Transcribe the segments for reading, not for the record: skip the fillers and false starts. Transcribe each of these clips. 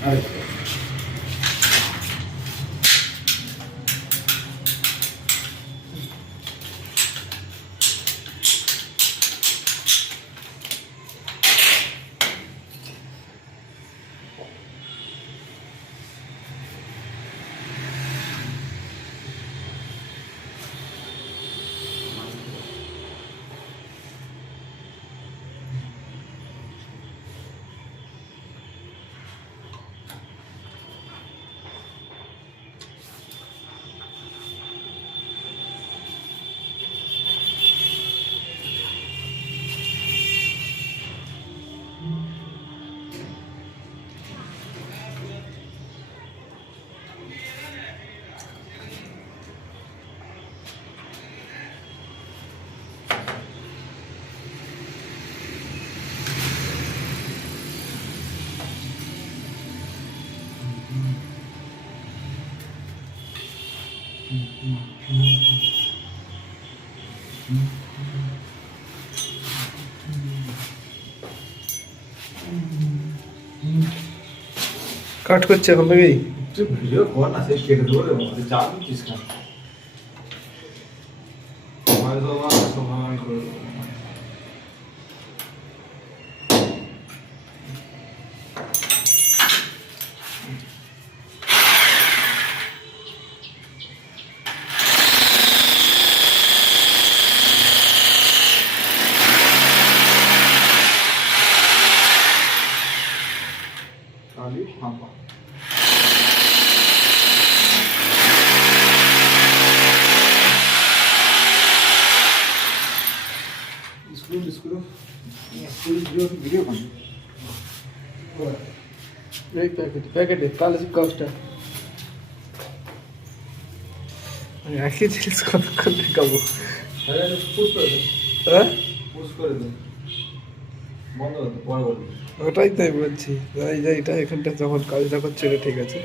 কাট করছে এখন থেকেই ভিডিও কর না, সেই কেটে দেবো রে বাবা, চাপ দিচ্ছিস কেন? ভিডিও কর एक पैकेट है काले चिपका उसका একই জিনিস কতক্ষণ দেখাবো ওটাই তাই বলছি এটা এখানটা যখন কাজটা করছে এটা ঠিক আছে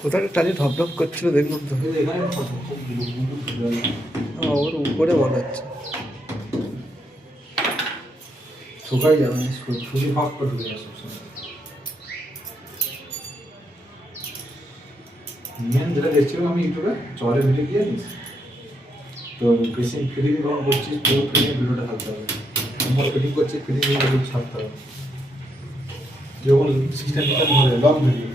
কোথাটা টালি ঢপঢপ করছিল দেখলাম তো ওর উপরে মনে হচ্ছে শুকাই যাবে না, ছুরি ফাঁক করে ঢুকে যাবে সবসময়। মেন যেটা দেখছিলাম আমি ইউটিউবে চলে ভিডিও গিয়ে তো বেসিন ফিটিং যখন করছিস পুরো ফিটিং ভিডিওটা থাকতে হবে, আমার ফিটিং করছি ফিটিং ভিডিও ছাড়তে হবে, যখন সিস্টেম হবে লং ভিডিও।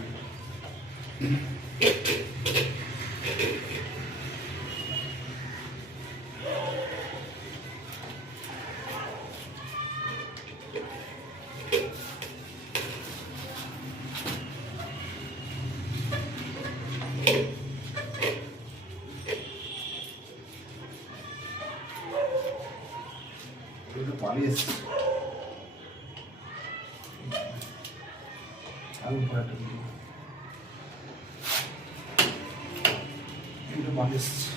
পালিয়েছে পালিয়েছে